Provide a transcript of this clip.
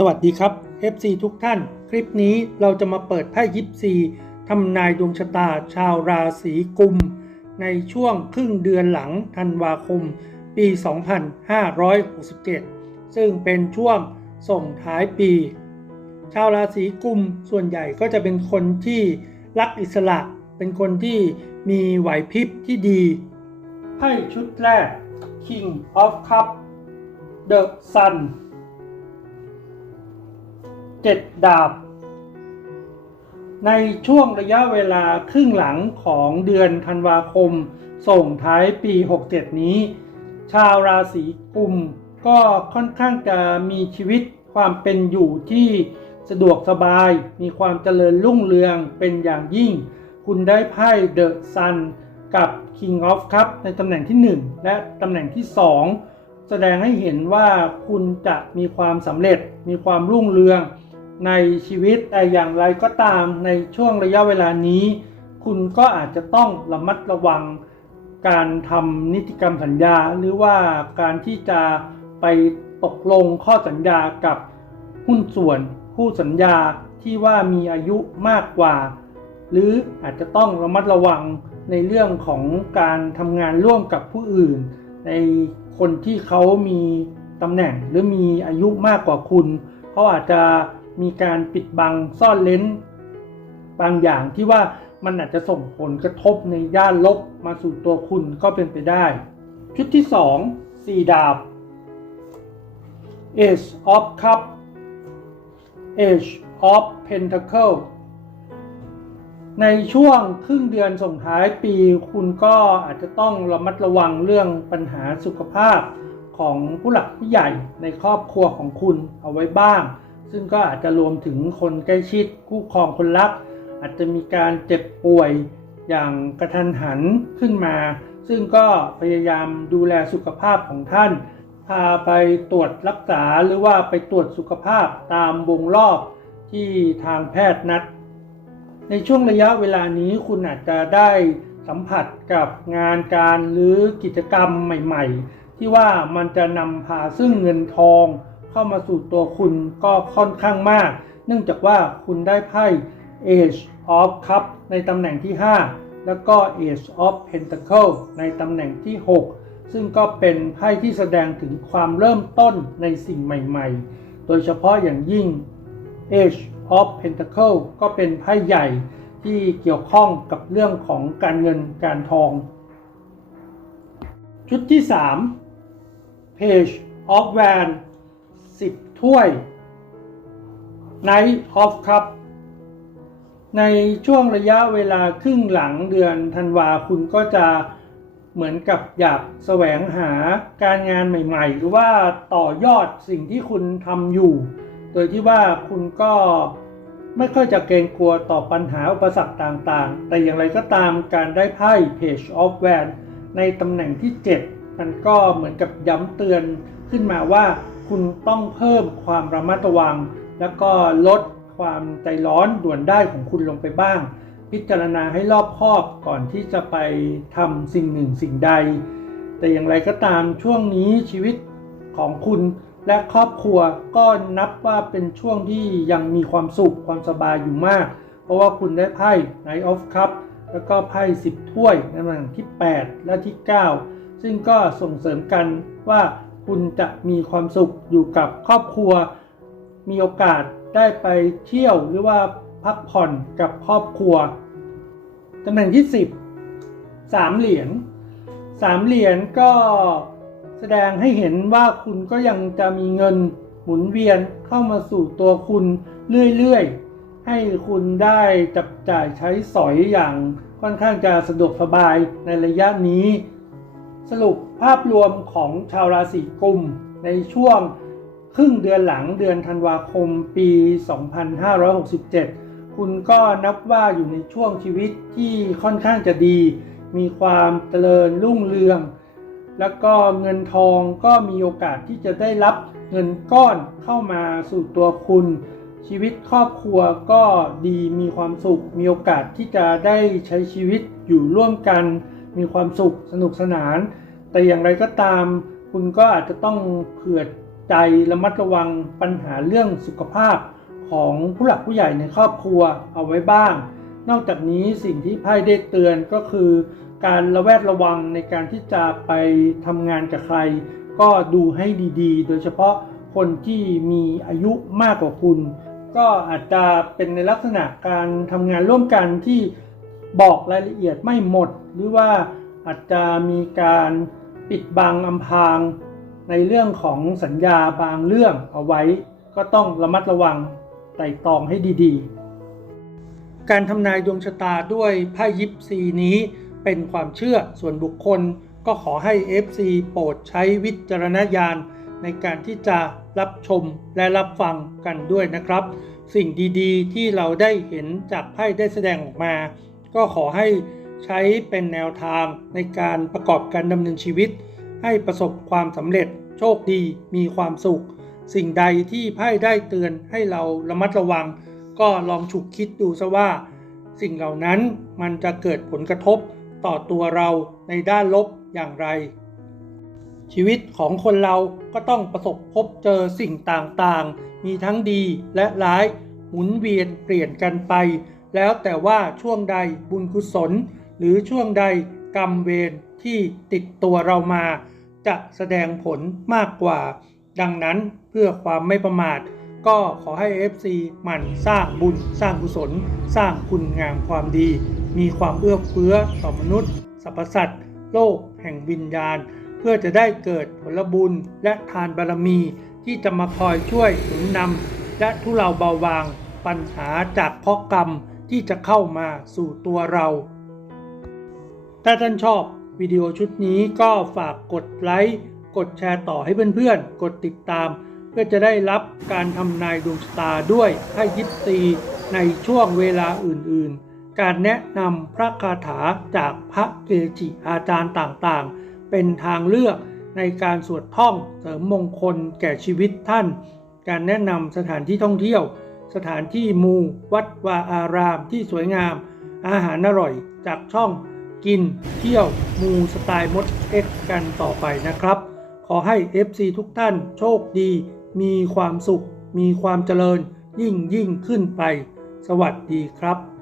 สวัสดีครับ FC ทุกท่าน คลิปนี้เราจะมาเปิดไพ่ยิปซีทำนายดวงชะตาชาวราศีกุม ในช่วงครึ่งเดือนหลังธันวาคม ปี 2567 ซึ่งเป็นช่วงส่งท้ายปี ชาวราศีกุมส่วนใหญ่ก็จะเป็นคนที่รักอิสระ เป็นคนที่มีไหวพริบที่ดี ไพ่ชุดแรก King of Cup The Sun เจ็ดดาบ ในช่วงระยะเวลาครึ่งหลังของเดือนธันวาคม ส่งท้ายปี 67 นี้ ชาวราศีกุมก็ค่อนข้างจะมีชีวิตความเป็นอยู่ที่สะดวกสบาย มีความเจริญรุ่งเรืองเป็นอย่างยิ่ง คุณได้ไพ่เดอะซันกับ King of Cup ในตำแหน่งที่ 1 และตำแหน่งที่ 2 แสดงให้เห็นว่าคุณจะมีความสำเร็จ มีความรุ่งเรือง ในชีวิตแต่อย่างไรก็ตามในช่วงระยะเวลานี้ คุณก็อาจจะต้องระมัดระวังการทำนิติกรรมสัญญา หรือว่าการที่จะไปตกลงข้อสัญญากับหุ้นส่วนผู้สัญญาที่ว่ามีอายุมากกว่า หรืออาจจะต้องระมัดระวังในเรื่องของการทำงานร่วมกับผู้อื่น ในคนที่เขามีตำแหน่งหรือมีอายุมากกว่าคุณเขาอาจจะ มีการปิดบังซ่อนเล้น บางอย่างที่ว่ามันอาจจะส่งผลกระทบในย่านลบมาสู่ตัวคุณก็เป็นไปได้ ชุดที่ 2 4 ดาบ Ace of Cup Ace of Pentacle ในช่วงครึ่งเดือนส่งท้ายปีคุณก็อาจจะต้องระมัดระวังเรื่องปัญหาสุขภาพของผู้หลักผู้ใหญ่ในครอบครัวของคุณเอาไว้บ้าง ซึ่งก็อาจจะรวมถึงคนใกล้ชิดคู่ครองคนรัก อาจจะมีการเจ็บป่วยอย่างกระทันหันขึ้นมา ซึ่งก็พยายามดูแลสุขภาพของท่าน พาไปตรวจรักษาหรือว่าไปตรวจสุขภาพตามวงรอบที่ทางแพทย์นัด ในช่วงระยะเวลานี้คุณอาจจะได้สัมผัสกับงานการหรือกิจกรรมใหม่ ๆ ที่ว่ามันจะนำพาซึ่งเงินทอง เข้ามาสู่ตัวคุณก็ค่อนข้างมาก เนื่องจากว่าคุณได้ไพ่ Age of Cup ในตำแหน่งที่ 5 แล้วก็ Age of Pentacle ในตำแหน่งที่ 6 ซึ่งก็เป็นไพ่ที่แสดงถึงความเริ่มต้นในสิ่งใหม่ๆ โดยเฉพาะอย่างยิ่ง Age of Pentacle ก็เป็นไพ่ใหญ่ที่เกี่ยวข้องกับเรื่องของการเงินการทอง ชุดที่ 3 Page of Van 10 ถ้วย Night of Cup ในช่วงระยะเวลาครึ่งหลังเดือนธันวาคุณก็จะเหมือนกับอยากแสวงหาการงานใหม่ ๆ หรือว่าต่อยอดสิ่งที่คุณทำอยู่ โดยที่ว่าคุณก็ไม่ค่อยจะเกรงกลัวต่อปัญหาอุปสรรคต่างๆ แต่อย่างไรก็ตามการได้ไพ่ Page of Van ในตำแหน่งที่ 7 มันก็เหมือนกับย้ำเตือนขึ้นมาว่า คุณต้องเพิ่มความระมัดระวัง แล้วก็ลดความใจร้อนด่วนได้ของคุณลงไปบ้าง พิจารณาให้รอบคอบก่อนที่จะไปทำสิ่งหนึ่งสิ่งใด แต่อย่างไรก็ตามช่วงนี้ชีวิตของคุณและครอบครัวก็นับว่าเป็นช่วงที่ยังมีความสุขความสบายอยู่มาก เพราะว่าคุณได้ไพ่ Knight of Cup แล้วก็ไพ่ 10 ถ้วยในตำแหน่งที่ 8 และที่ 9 ซึ่งก็ส่งเสริมกันว่า คุณจะมีความสุขอยู่กับครอบครัว มีโอกาสได้ไปเที่ยวหรือว่าพักผ่อนกับครอบครัวตำแหน่งที่ 10 3 เหรียญ3เหรียญก็แสดงให้เห็นว่าคุณก็ยังจะมีเงินหมุนเวียนเข้ามาสู่ตัวคุณเรื่อยๆ ให้คุณได้จับจ่ายใช้สอยอย่างค่อนข้างจะสะดวกสบายในระยะนี้ สรุปภาพรวมของชาวราศีกุมในช่วงครึ่งเดือนหลังเดือนธันวาคมปี 2567 คุณก็นับว่าอยู่ในช่วงชีวิตที่ค่อนข้างจะดี มีความเจริญรุ่งเรือง แล้วก็เงินทองก็มีโอกาสที่จะได้รับเงินก้อนเข้ามาสู่ตัวคุณ ชีวิตครอบครัวก็ดีมีความสุข มีโอกาสที่จะได้ใช้ชีวิตอยู่ร่วมกัน มีความสุขสนุกสนาน แต่อย่างไรก็ตาม คุณก็อาจจะต้องเผื่อใจระมัดระวังปัญหาเรื่องสุขภาพของผู้หลักผู้ใหญ่ในครอบครัวเอาไว้บ้าง นอกจากนี้สิ่งที่ไพ่ได้เตือนก็คือ การระแวดระวังในการที่จะไปทำงานกับใคร ก็ดูให้ดีๆ โดยเฉพาะคนที่มีอายุมากกว่าคุณ ก็อาจจะเป็นในลักษณะการทำงานร่วมกันที่ บอกรายละเอียดไม่หมด หรือว่าอาจจะมีการปิดบังอำพรางในเรื่องของสัญญาบางเรื่องเอาไว้ ก็ต้องระมัดระวังไต่ตรองให้ดีๆ การทำนายดวงชะตาด้วยไพ่ยิปซีนี้เป็นความเชื่อส่วนบุคคลก็ขอให้ FC โปรดใช้วิจารณญาณในการที่จะรับชมและรับฟังกันด้วยนะครับ สิ่งดีๆ ที่เราได้เห็นจากไพ่ได้แสดงออกมา ก็ขอให้ใช้เป็นแนวทางในการประกอบการดำเนินชีวิต ให้ประสบความสำเร็จ โชคดี มีความสุข สิ่งใดที่ไพ่ได้เตือนให้เราระมัดระวัง ก็ลองฉุกคิดดูซะว่า สิ่งเหล่านั้นมันจะเกิดผลกระทบต่อตัวเราในด้านลบอย่างไร ชีวิตของคนเราก็ต้องประสบพบเจอสิ่งต่างๆ มีทั้งดีและร้ายหมุนเวียนเปลี่ยนกันไป แล้วแต่ว่าช่วงใดบุญกุศล หรือช่วงใดกรรมเวรที่ติดตัวเรามา จะแสดงผลมากกว่า ดังนั้นเพื่อความไม่ประมาท ก็ขอให้ FC หมั่นสร้างบุญสร้างกุศล สร้างคุณงามความดี มีความเอื้อเฟื้อต่อมนุษย์สรรพสัตว์โลกแห่งวิญญาณ เพื่อจะได้เกิดผลบุญและทานบารมีที่จะมาคอยช่วยหนุนนำและทุเราเบาบางปัญหาจากเพราะกรรม ที่จะเข้ามาสู่ตัวเรา ถ้าท่านชอบวิดีโอชุดนี้ก็ฝากกดไลค์กดแชร์ต่อให้เพื่อนๆ กดติดตาม เพื่อจะได้รับการทำนายดวงชะตาด้วยให้ยิปซีในช่วงเวลาอื่นๆ การแนะนำพระคาถาจากพระเกจิอาจารย์ต่างๆ เป็นทางเลือกในการสวดท่องเสริมมงคลแก่ชีวิตท่าน การแนะนำสถานที่ท่องเที่ยว สถานที่มู วัดวาอารามที่สวยงาม อาหารอร่อยจากช่องกินเที่ยวมูสไตล์มดเอ็กกันต่อไปนะครับ ขอให้ FC ทุกท่านโชคดี มีความสุข มีความเจริญยิ่งยิ่งขึ้นไป สวัสดีครับ